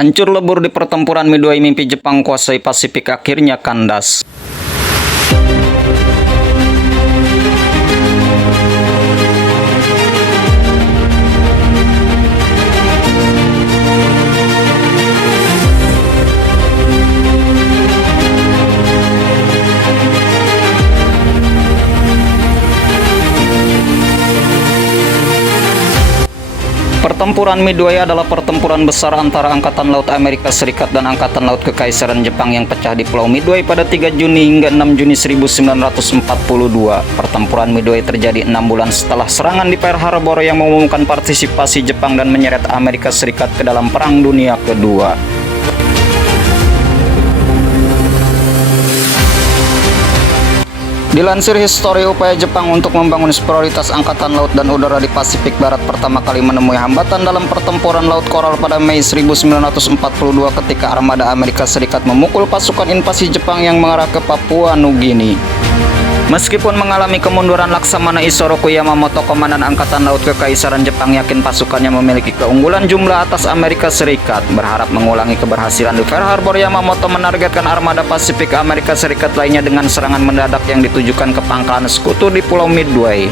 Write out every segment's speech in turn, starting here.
Hancur lebur di pertempuran Midway, mimpi Jepang kuasai Pasifik akhirnya kandas. Pertempuran Midway adalah pertempuran besar antara Angkatan Laut Amerika Serikat dan Angkatan Laut Kekaisaran Jepang yang pecah di Pulau Midway pada 3 Juni hingga 6 Juni 1942. Pertempuran Midway terjadi 6 bulan setelah serangan di Pearl Harbor yang mengumumkan partisipasi Jepang dan menyeret Amerika Serikat ke dalam Perang Dunia Kedua. Dilansir History, upaya Jepang untuk membangun prioritas Angkatan Laut dan Udara di Pasifik Barat pertama kali menemui hambatan dalam pertempuran Laut Coral pada Mei 1942 ketika armada Amerika Serikat memukul pasukan invasi Jepang yang mengarah ke Papua Nugini. Meskipun mengalami kemunduran, Laksamana Isoroku Yamamoto, Komandan Angkatan Laut Kekaisaran Jepang, yakin pasukannya memiliki keunggulan jumlah atas Amerika Serikat. Berharap mengulangi keberhasilan di Pearl Harbor, Yamamoto menargetkan armada Pasifik Amerika Serikat lainnya dengan serangan mendadak yang ditujukan ke pangkalan sekutu di Pulau Midway.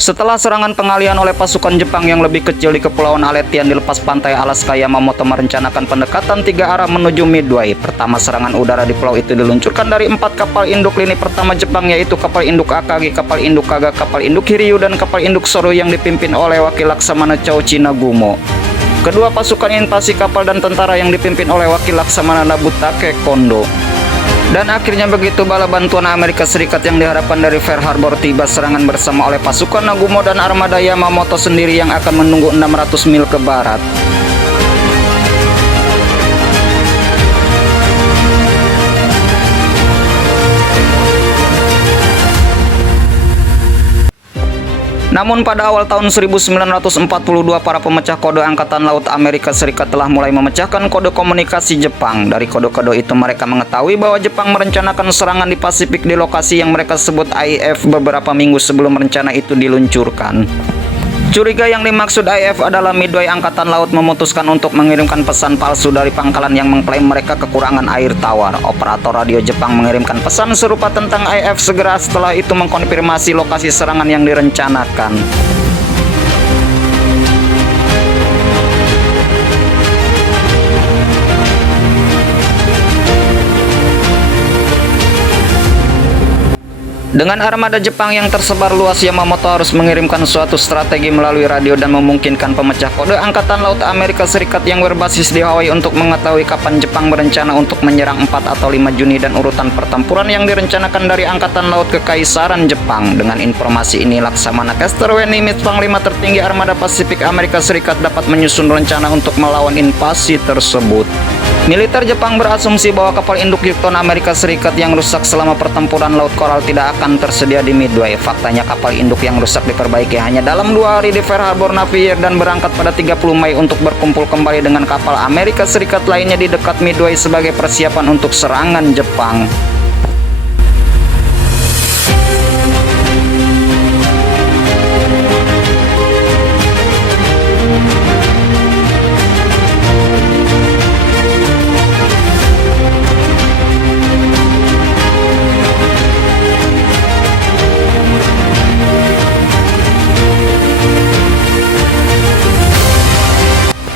Setelah serangan pengalihan oleh pasukan Jepang yang lebih kecil di Kepulauan Aleutian di lepas pantai Alaska, Yamamoto merencanakan pendekatan 3 arah menuju Midway. Pertama, serangan udara di pulau itu diluncurkan dari 4 kapal induk lini pertama Jepang, yaitu kapal induk Akagi, kapal induk Kaga, kapal induk Hiryu, dan kapal induk Soru yang dipimpin oleh Wakil Laksamana Chouchi Nagumo. Kedua pasukan invasi kapal dan tentara yang dipimpin oleh Wakil Laksamana Nabutake Kondo. Dan akhirnya begitu bala bantuan Amerika Serikat yang diharapkan dari Pearl Harbor tiba, serangan bersama oleh pasukan Nagumo dan armada Yamamoto sendiri yang akan menunggu 600 mil ke barat. Namun pada awal tahun 1942, para pemecah kode Angkatan Laut Amerika Serikat telah mulai memecahkan kode komunikasi Jepang. Dari kode-kode itu mereka mengetahui bahwa Jepang merencanakan serangan di Pasifik di lokasi yang mereka sebut IF beberapa minggu sebelum rencana itu diluncurkan. Curiga yang dimaksud IF adalah Midway. Angkatan Laut memutuskan untuk mengirimkan pesan palsu dari pangkalan yang mengklaim mereka kekurangan air tawar. Operator radio Jepang mengirimkan pesan serupa tentang IF segera setelah itu mengkonfirmasi lokasi serangan yang direncanakan. Dengan armada Jepang yang tersebar luas, Yamamoto harus mengirimkan suatu strategi melalui radio dan memungkinkan pemecah kode Angkatan Laut Amerika Serikat yang berbasis di Hawaii untuk mengetahui kapan Jepang berencana untuk menyerang 4 atau 5 Juni dan urutan pertempuran yang direncanakan dari Angkatan Laut Kekaisaran Jepang. Dengan informasi ini, Laksamana Casterway Nimitz, Panglima tertinggi armada Pasifik Amerika Serikat, dapat menyusun rencana untuk melawan invasi tersebut. Militer Jepang berasumsi bahwa kapal induk Yukon Amerika Serikat yang rusak selama pertempuran Laut Coral tidak akan tersedia di Midway. Faktanya, kapal induk yang rusak diperbaiki hanya dalam 2 hari di Pearl Harbor Navy dan berangkat pada 30 Mei untuk berkumpul kembali dengan kapal Amerika Serikat lainnya di dekat Midway sebagai persiapan untuk serangan Jepang.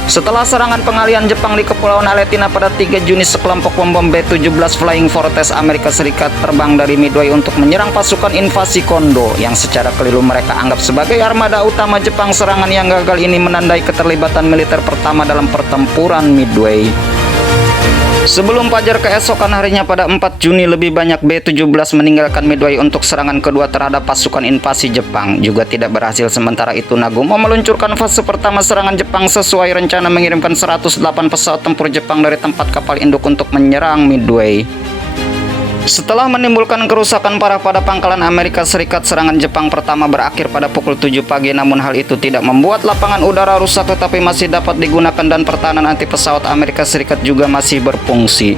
Setelah serangan pengalihan Jepang di Kepulauan Aleutian pada 3 Juni, sekelompok pembom B-17 Flying Fortress Amerika Serikat terbang dari Midway untuk menyerang pasukan invasi Kondo, yang secara keliru mereka anggap sebagai armada utama Jepang. Serangan yang gagal ini menandai keterlibatan militer pertama dalam pertempuran Midway. Sebelum fajar keesokan harinya pada 4 Juni, lebih banyak B-17 meninggalkan Midway untuk serangan kedua terhadap pasukan invasi Jepang. Juga tidak berhasil. Sementara itu, Nagumo meluncurkan fase pertama serangan Jepang sesuai rencana, mengirimkan 108 pesawat tempur Jepang dari tempat kapal induk untuk menyerang Midway. Setelah menimbulkan kerusakan parah pada pangkalan Amerika Serikat, serangan Jepang pertama berakhir pada pukul 7 pagi. Namun hal itu tidak membuat lapangan udara rusak, tetapi masih dapat digunakan dan pertahanan anti pesawat Amerika Serikat juga masih berfungsi.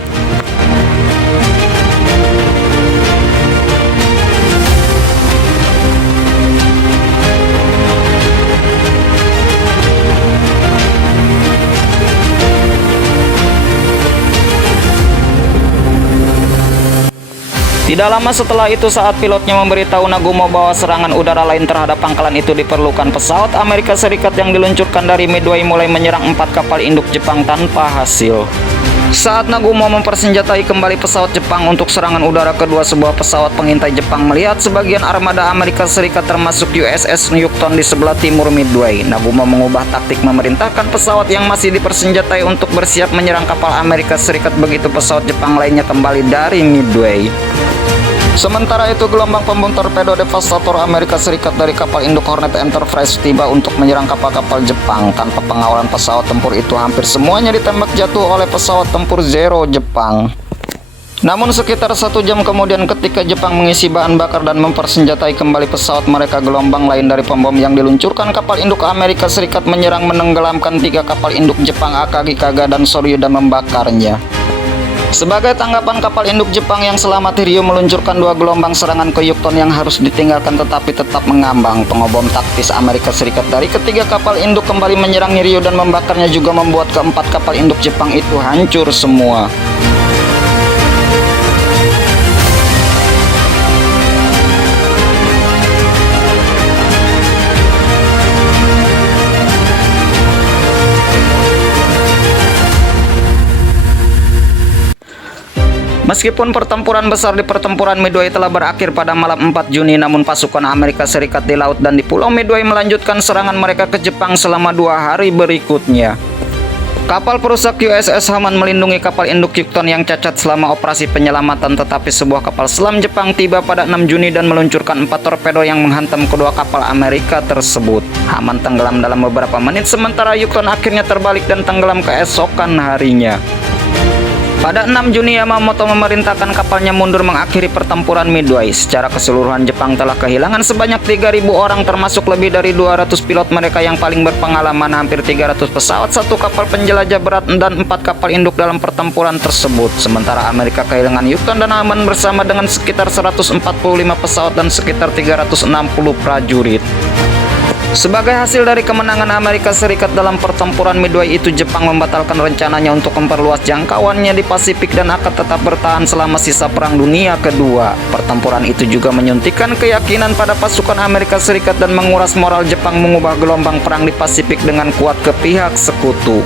Tidak lama setelah itu, saat pilotnya memberitahu Nagumo bahwa serangan udara lain terhadap pangkalan itu diperlukan, pesawat Amerika Serikat yang diluncurkan dari Midway mulai menyerang 4 kapal induk Jepang tanpa hasil. Saat Nagumo mempersenjatai kembali pesawat Jepang untuk serangan udara kedua, sebuah pesawat pengintai Jepang melihat sebagian armada Amerika Serikat termasuk USS Newton di sebelah timur Midway. Nagumo mengubah taktik, memerintahkan pesawat yang masih dipersenjatai untuk bersiap menyerang kapal Amerika Serikat begitu pesawat Jepang lainnya kembali dari Midway. Sementara itu, gelombang pembom torpedo devastator Amerika Serikat dari kapal induk Hornet Enterprise tiba untuk menyerang kapal-kapal Jepang. Tanpa pengawalan pesawat tempur itu, hampir semuanya ditembak jatuh oleh pesawat tempur Zero Jepang. Namun sekitar 1 jam kemudian, ketika Jepang mengisi bahan bakar dan mempersenjatai kembali pesawat mereka, gelombang lain dari pembom yang diluncurkan kapal induk Amerika Serikat menyerang menenggelamkan 3 kapal induk Jepang, Akagi, Kaga, dan Soryu, dan membakarnya. Sebagai tanggapan, kapal induk Jepang yang selamat, Hiryu meluncurkan 2 gelombang serangan ke Yukon yang harus ditinggalkan tetapi tetap mengambang. Pengobom taktis Amerika Serikat dari ketiga kapal induk kembali menyerang Hiryu dan membakarnya, juga membuat keempat kapal induk Jepang itu hancur semua. Meskipun pertempuran besar di pertempuran Midway telah berakhir pada malam 4 Juni, namun pasukan Amerika Serikat di laut dan di Pulau Midway melanjutkan serangan mereka ke Jepang selama 2 hari berikutnya. Kapal perusak USS Haman melindungi kapal induk Yukon yang cacat selama operasi penyelamatan, tetapi sebuah kapal selam Jepang tiba pada 6 Juni dan meluncurkan 4 torpedo yang menghantam kedua kapal Amerika tersebut. Haman tenggelam dalam beberapa menit, sementara Yukon akhirnya terbalik dan tenggelam keesokan harinya. Pada 6 Juni, Yamamoto memerintahkan kapalnya mundur mengakhiri pertempuran Midway. Secara keseluruhan, Jepang telah kehilangan sebanyak 3.000 orang, termasuk lebih dari 200 pilot mereka yang paling berpengalaman, hampir 300 pesawat, 1 kapal penjelajah berat, dan 4 kapal induk dalam pertempuran tersebut. Sementara Amerika kehilangan Yukon dan Haman bersama dengan sekitar 145 pesawat dan sekitar 360 prajurit. Sebagai hasil dari kemenangan Amerika Serikat dalam pertempuran Midway itu, Jepang membatalkan rencananya untuk memperluas jangkauannya di Pasifik dan akan tetap bertahan selama sisa Perang Dunia Kedua. Pertempuran itu juga menyuntikkan keyakinan pada pasukan Amerika Serikat dan menguras moral Jepang mengubah gelombang perang di Pasifik dengan kuat ke pihak sekutu.